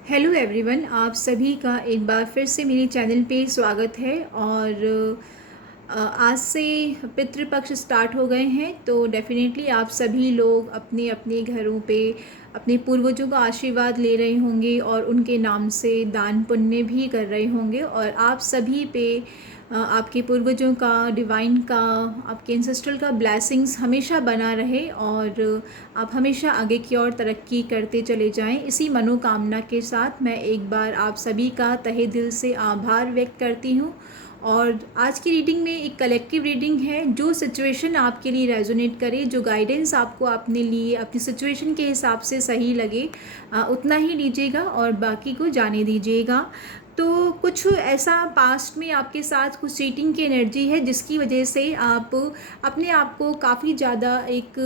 Hello everyone, आप सभी का एक बार फिर से मेरे चैनल पे स्वागत है। और आज से पितृपक्ष स्टार्ट हो गए हैं, तो डेफ़िनेटली आप सभी लोग अपने अपने घरों पे अपने पूर्वजों का आशीर्वाद ले रहे होंगे और उनके नाम से दान पुण्य भी कर रहे होंगे। और आप सभी पे आपके पूर्वजों का, डिवाइन का, आपके एंसेस्ट्रल का ब्लेसिंग्स हमेशा बना रहे और आप हमेशा आगे की ओर तरक्की करते चले जाएं। इसी मनोकामना के साथ मैं एक बार आप सभी का तहे दिल से आभार व्यक्त करती हूँ। और आज की रीडिंग में एक कलेक्टिव रीडिंग है। जो सिचुएशन आपके लिए रेजोनेट करे, जो गाइडेंस आपको अपने लिए अपनी सिचुएशन के हिसाब से सही लगे, उतना ही लीजिएगा और बाकी को जाने दीजिएगा। तो कुछ ऐसा पास्ट में आपके साथ कुछ चीटिंग की एनर्जी है जिसकी वजह से आप अपने आप को काफ़ी ज़्यादा एक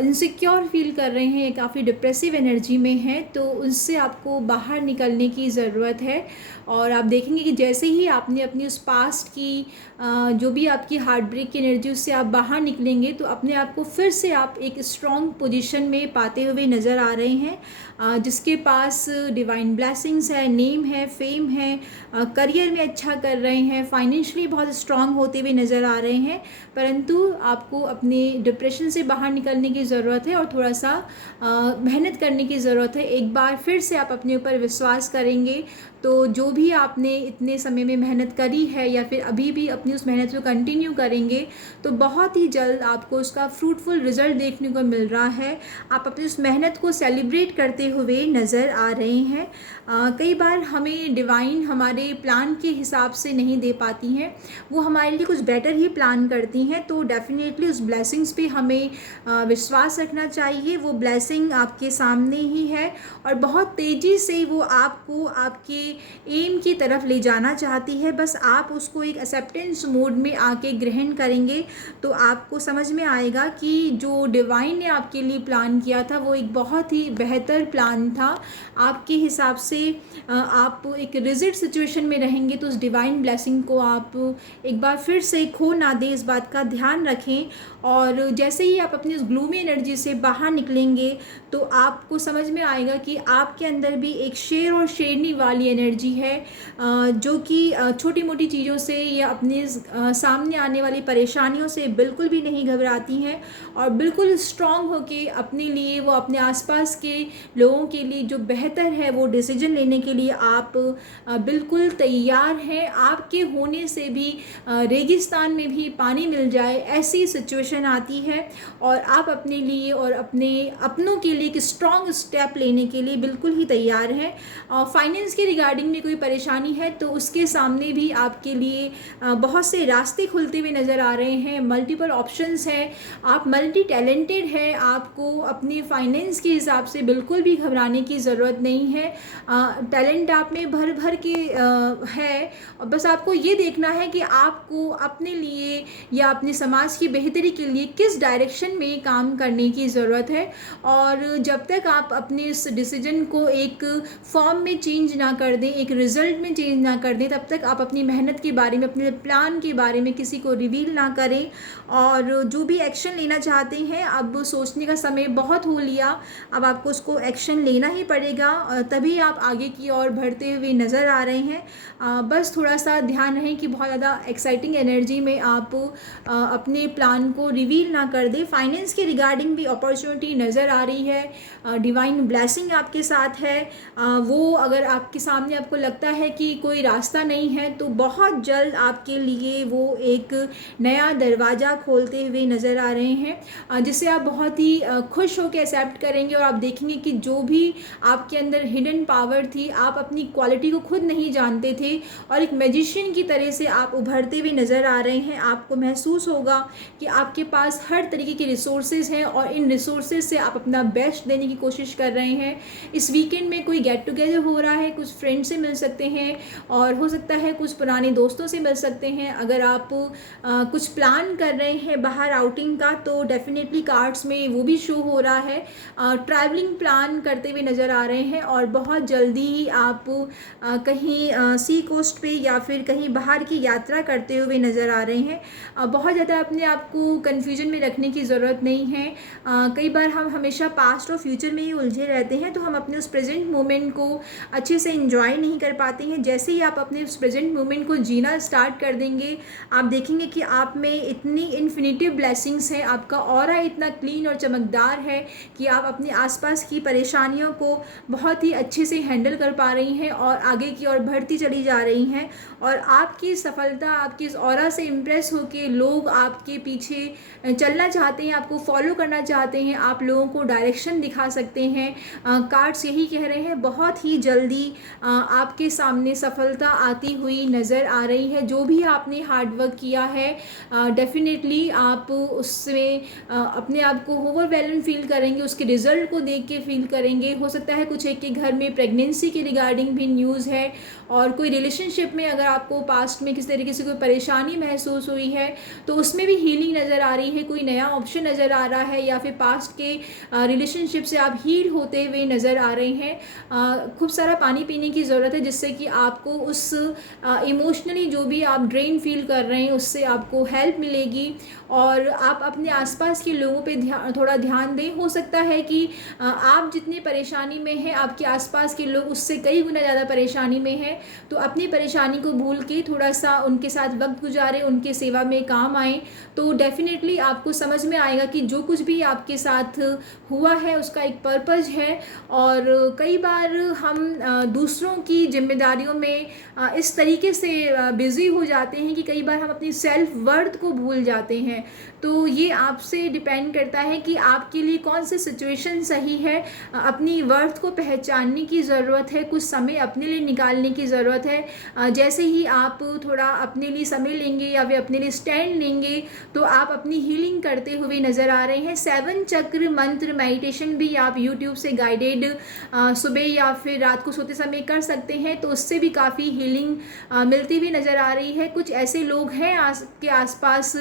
इनसिक्योर फील कर रहे हैं, काफ़ी डिप्रेसिव एनर्जी में हैं, तो उससे आपको बाहर निकलने की ज़रूरत है। और आप देखेंगे कि जैसे ही आपने अपनी उस पास्ट की जो भी आपकी हार्ट ब्रेक की एनर्जी, उससे आप बाहर निकलेंगे तो अपने आप को फिर से आप एक स्ट्रॉन्ग पोजीशन में पाते हुए नज़र आ रहे हैं, जिसके पास डिवाइन ब्लेसिंग्स है, नेम है, फेम है, करियर में अच्छा कर रहे हैं, फाइनेंशियली बहुत स्ट्रांग होते हुए नज़र आ रहे हैं। परंतु आपको अपने डिप्रेशन से बाहर निकलने की ज़रूरत है और थोड़ा सा मेहनत करने की ज़रूरत है। एक बार फिर से आप अपने ऊपर विश्वास करेंगे तो जो भी आपने इतने समय में मेहनत करी है या फिर अभी भी अपनी उस मेहनत को कंटिन्यू करेंगे तो बहुत ही जल्द आपको उसका फ्रूटफुल रिज़ल्ट देखने को मिल रहा है। आप अपनी उस मेहनत को सेलिब्रेट करते हुए नज़र आ रहे हैं। कई बार हमें डिवाइन हमारे प्लान के हिसाब से नहीं दे पाती हैं, वो हमारे लिए कुछ बेटर ही प्लान करती हैं। तो डेफिनेटली उस ब्लेसिंग्स पे हमें विश्वास रखना चाहिए। वो ब्लेसिंग आपके सामने ही है और बहुत तेज़ी से वो आपको आपके एम की तरफ ले जाना चाहती है। बस आप उसको एक एक्सेप्टेंस मोड में आके ग्रहण करेंगे तो आपको समझ में आएगा कि जो डिवाइन ने आपके लिए प्लान किया था वो एक बहुत ही बेहतर प्लान था। आपके हिसाब से आप एक रिजिड सिचुएशन में रहेंगे तो उस डिवाइन ब्लेसिंग को आप एक बार फिर से खो ना दें, इस बात का ध्यान रखें। और जैसे ही आप अपनी उस ग्लूमी एनर्जी से बाहर निकलेंगे तो आपको समझ में आएगा कि आपके अंदर भी एक शेर और शेरनी वाली एनर्जी है, जो कि छोटी मोटी चीज़ों से या अपने सामने आने वाली परेशानियों से बिल्कुल भी नहीं घबराती हैं और बिल्कुल स्ट्रांग होके अपने लिए, वो अपने आसपास के लोगों के लिए जो बेहतर है वो डिसीजन लेने के लिए आप बिल्कुल तैयार हैं। आपके होने से भी रेगिस्तान में भी पानी मिल जाए ऐसी सिचुएशन आती है और आप अपने लिए और अपने अपनों के लिए एक स्ट्रॉन्ग स्टेप लेने के लिए बिल्कुल ही तैयार हैं। फाइनेंस के रिगार्डिंग में कोई परेशानी है तो उसके सामने भी आपके लिए बहुत से रास्ते खुलते हुए नज़र आ रहे हैं, मल्टीपल ऑप्शंस हैं, आप मल्टी टैलेंटेड हैं। आपको अपने फाइनेंस के हिसाब से बिल्कुल भी घबराने की ज़रूरत नहीं है। टैलेंट आप में भर भर के है और बस आपको ये देखना है कि आपको अपने लिए या अपने समाज की बेहतरी के लिए किस डायरेक्शन में काम करने की ज़रूरत है। और जब तक आप अपने इस डिसीजन को एक फॉर्म में चेंज ना कर दें, एक रिज़ल्ट में चेंज ना कर दें, तब तक आप अपनी मेहनत के बारे में, अपने प्लान के बारे में किसी को रिवील ना करें। और जो भी एक्शन लेना चाहते हैं, अब सोचने का समय बहुत हो लिया, अब आपको उसको एक्शन लेना ही पड़ेगा, तभी आप आगे की ओर बढ़ते हुए नज़र आ रहे हैं। बस थोड़ा सा ध्यान रहे कि बहुत ज़्यादा एक्साइटिंग एनर्जी में आप अपने प्लान को रिवील ना कर दें। फाइनेंस के रिगार्डिंग भी अपॉर्चुनिटी नज़र आ रही है, डिवाइन ब्लेसिंग आपके साथ है। वो अगर आपके सामने आपको लगता है कि कोई रास्ता नहीं है तो बहुत जल्द आपके लिए वो एक नया दरवाज़ा खोलते हुए नज़र आ रहे हैं, जिससे आप बहुत ही खुश होकर एक्सेप्ट करेंगे और आप देखेंगे कि जो भी आपके अंदर हिडन पावर थी, आप अपनी क्वालिटी को खुद नहीं जानते थे और एक मैजिशियन की तरह से आप उभरते हुए नज़र आ रहे हैं। आपको महसूस होगा कि आपके पास हर तरीके के रिसोर्सेज हैं और इन रिसोर्सेज से आप अपना बेस्ट देने की कोशिश कर रहे हैं। इस वीकेंड में कोई गेट टुगेदर हो रहा है, कुछ फ्रेंड से मिल सकते हैं और हो सकता है कुछ पुराने दोस्तों से मिल सकते हैं। अगर आप कुछ प्लान कर रहे हैं बाहर आउटिंग का तो डेफिनेटली कार्ड्स में वो भी शो हो रहा है। ट्रैवलिंग प्लान करते हुए नज़र आ रहे हैं और बहुत जल्दी ही आप कहीं सी कोस्ट पे या फिर कहीं बाहर की यात्रा करते हुए नज़र आ रहे हैं। बहुत ज़्यादा अपने आप को कन्फ्यूजन में रखने की ज़रूरत नहीं है। कई बार हम हमेशा पास्ट और फ्यूचर में ही उलझे रहते हैं, तो हम अपने उस प्रेजेंट मोमेंट को अच्छे से इंजॉय नहीं कर पाते हैं। जैसे ही आप अपने उस प्रेजेंट मोमेंट को जीना स्टार्ट कर देंगे, आप देखेंगे कि आप में इतनी इन्फिनिटिव ब्लेसिंग्स हैं, आपका ऑरा इतना क्लीन और चमकदार है कि आप अपने आसपास की परेशानियों को बहुत ही अच्छे से हैंडल कर पा रही हैं और आगे की ओर बढ़ती चली जा रही हैं। और आपकी सफलता, आपकी इस ऑरा से इम्प्रेस होकर लोग आपके पीछे चलना चाहते हैं, आपको फॉलो करना चाहते हैं, आप लोगों को डायरेक्शन दिखा सकते हैं। कार्ड्स यही कह रहे हैं, बहुत ही जल्दी आपके सामने सफलता आती हुई नज़र आ रही है। जो भी आपने हार्डवर्क किया है, डेफिनेटली आप उसमें अपने आप को ओवरवेलम फील करेंगे, उसके रिज़ल्ट को देख के फील करेंगे। हो सकता है कुछ एक के घर में प्रेगनेंसी के रिगार्डिंग भी न्यूज़ है, और कोई रिलेशनशिप में अगर आपको पास्ट में किसी तरीके से कोई परेशानी महसूस हुई है तो उसमें भी हीलिंग नज़र आ रही है, कोई नया ऑप्शन नज़र आ रहा है, या फिर पास्ट के रिलेशनशिप से आप हील होते हुए नज़र आ रहे हैं। खूब सारा पानी पीने की ज़रूरत है, जिससे कि आपको उस इमोशनली जो भी आप ड्रेन फील कर रहे हैं उससे आपको हेल्प मिलेगी। और आप अपने आसपास के लोगों पे थोड़ा ध्यान दें। हो सकता है कि आप जितनी परेशानी में हैं, आपके आसपास के लोग उससे कई गुना ज़्यादा परेशानी में हैं, तो अपनी परेशानी को भूल के थोड़ा सा उनके साथ वक्त गुजारें, उनके सेवा में काम आएँ, तो डेफिनेटली आपको समझ में आएगा कि जो कुछ भी आपके साथ हुआ है उसका एक पर्पज़ है। और कई बार हम दूसरों की जिम्मेदारियों में इस तरीके से बिज़ी हो जाते हैं कि कई बार हम अपनी सेल्फ वर्थ को भूल जाते हैं। तो ये आपसे डिपेंड करता है कि आपके लिए कौन सी सिचुएशन सही है। अपनी वर्थ को पहचानने की ज़रूरत है, कुछ समय अपने लिए निकालने की ज़रूरत है। जैसे ही आप थोड़ा अपने लिए समय लेंगे या फिर अपने लिए स्टैंड लेंगे, तो आप अपनी हीलिंग करते हुए नज़र आ रहे हैं। 7 चक्र मंत्र मेडिटेशन भी आप यूट्यूब से गाइडेड सुबह या फिर रात को सोते समय कर सकते हैं, तो उससे भी काफ़ी हीलिंग मिलती हुई नज़र आ रही है। कुछ ऐसे लोग हैं के आसपास,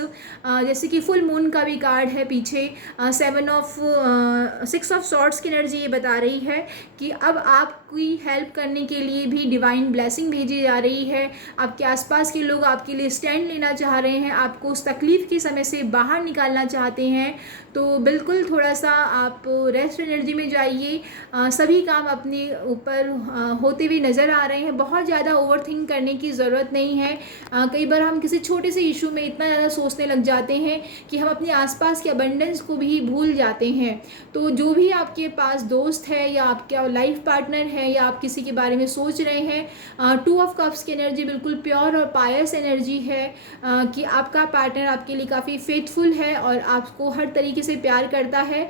जैसे कि फुल मून का भी कार्ड है पीछे, 6 ऑफ सॉर्ड्स की एनर्जी ये बता रही है कि अब आपकी हेल्प करने के लिए भी डिवाइन ब्लेसिंग भेजी जा रही है। आपके आसपास के लोग आपके लिए स्टैंड लेना चाह रहे हैं, आपको उस तकलीफ़ के समय से बाहर निकालना चाहते हैं। तो बिल्कुल थोड़ा सा आप रेस्ट एनर्जी में जाइए। सभी काम अपने ऊपर होते हुए नज़र आ रहे हैं। बहुत ज़्यादा ओवरथिंक करने की ज़रूरत नहीं है। कई बार हम किसी छोटे से इशू में इतना ज़्यादा सोचने लग जाते हैं कि हम अपने आसपास के अबंडेंस को भी भूल जाते हैं। तो जो भी आपके पास दोस्त है या आपका लाइफ पार्टनर है या आप किसी के बारे में सोच रहे हैं, 2 ऑफ कप्स की एनर्जी बिल्कुल प्योर और पायस एनर्जी है कि आपका पार्टनर आपके लिए काफ़ी फेथफुल है और आपको हर तरीके से प्यार करता है।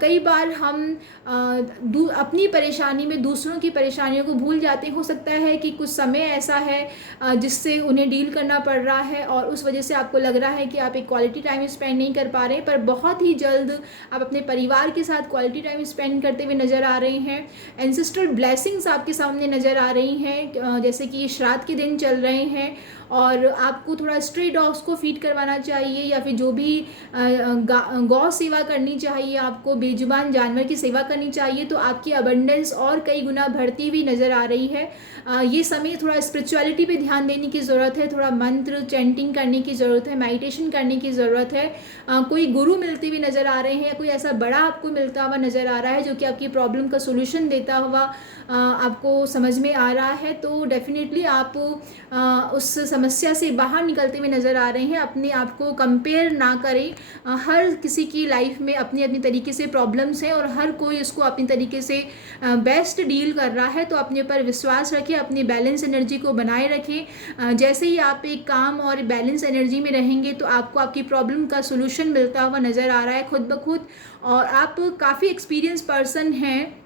कई बार हम अपनी परेशानी में दूसरों की परेशानियों को भूल जाते हैं। हो सकता है कि कुछ समय ऐसा है जिससे उन्हें डील करना पड़ रहा है और उस वजह से आपको लग रहा है कि आप एक क्वालिटी टाइम स्पेंड नहीं कर पा रहे, पर बहुत ही जल्द आप अपने परिवार के साथ क्वालिटी टाइम स्पेंड करते हुए नज़र आ रहे हैं। एंसेस्ट्रल ब्लेसिंग्स आपके सामने नज़र आ रही हैं, जैसे कि श्राद्ध के दिन चल रहे हैं और आपको थोड़ा स्ट्रे डॉग्स को फीड करवाना चाहिए या फिर जो भी गौ सेवा करनी चाहिए, आपको बेजुबान जानवर की सेवा करनी चाहिए, तो आपकी अबंडेंस और कई गुना बढ़ती हुई नज़र आ रही है। ये समय थोड़ा स्पिरिचुअलिटी पे ध्यान देने की ज़रूरत है, थोड़ा मंत्र चैंटिंग करने की ज़रूरत है, मेडिटेशन करने की ज़रूरत है। कोई गुरु मिलते हुए नज़र आ रहे हैं या कोई ऐसा बड़ा आपको मिलता हुआ नज़र आ रहा है जो कि आपकी प्रॉब्लम का सोल्यूशन देता हुआ आपको समझ में आ रहा है, तो डेफिनेटली आप उस समस्या से बाहर निकलते हुए नज़र आ रहे हैं। अपने आप को कंपेयर ना करें। हर किसी की लाइफ में अपनी अपनी तरीके से प्रॉब्लम्स हैं और हर कोई उसको अपनी तरीके से बेस्ट डील कर रहा है, तो अपने ऊपर विश्वास रखें, अपनी बैलेंस एनर्जी को बनाए रखें। जैसे ही आप एक काम और बैलेंस एनर्जी में रहेंगे तो आपको आपकी प्रॉब्लम का सोल्यूशन मिलता हुआ नज़र आ रहा है खुद ब खुद। और आप काफ़ी एक्सपीरियंस पर्सन हैं,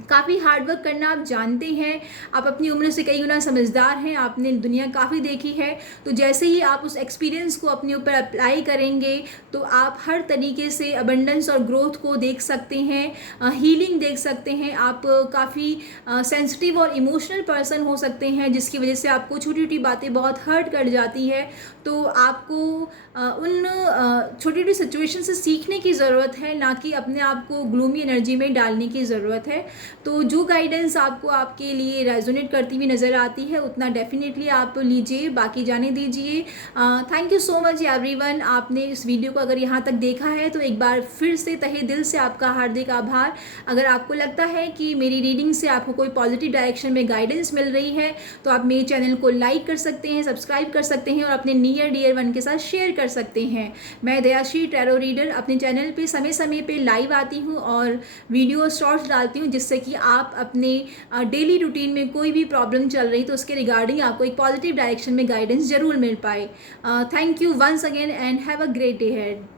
काफ़ी हार्डवर्क करना आप जानते हैं, आप अपनी उम्र से कई गुना समझदार हैं, आपने दुनिया काफ़ी देखी है। तो जैसे ही आप उस एक्सपीरियंस को अपने ऊपर अप्लाई करेंगे तो आप हर तरीके से अबंडेंस और ग्रोथ को देख सकते हैं, हीलिंग देख सकते हैं। आप काफ़ी सेंसिटिव और इमोशनल पर्सन हो सकते हैं, जिसकी वजह से आपको छोटी छोटी बातें बहुत हर्ट कर जाती है। तो आपको उन छोटी छोटी सिचुएशन से सीखने की ज़रूरत है, ना कि अपने आप को ग्लूमी एनर्जी में डालने की ज़रूरत है। तो जो गाइडेंस आपको आपके लिए रेजोनेट करती हुई नज़र आती है उतना डेफिनेटली आप लीजिए, बाकी जाने दीजिए। Thank you so much everyone, आपने इस वीडियो को अगर यहाँ तक देखा है तो एक बार फिर से तहे दिल से आपका हार्दिक आभार। अगर आपको लगता है कि मेरी रीडिंग से आपको कोई पॉजिटिव डायरेक्शन में गाइडेंस मिल रही है तो आप मेरे चैनल को लाइक कर सकते हैं, सब्सक्राइब कर सकते हैं और अपने नियर डियर वन के साथ शेयर कर सकते हैं। मैं दयाश्री टैरो रीडर अपने चैनल पे समय समय पे लाइव आती हूँ और वीडियो शॉर्ट्स डालती हूँ, जिससे कि आप अपने डेली रूटीन में कोई भी प्रॉब्लम चल रही तो उसके रिगार्डिंग आपको एक पॉजिटिव डायरेक्शन में गाइडेंस जरूर मिल पाए। Thank you once again and have a great day head.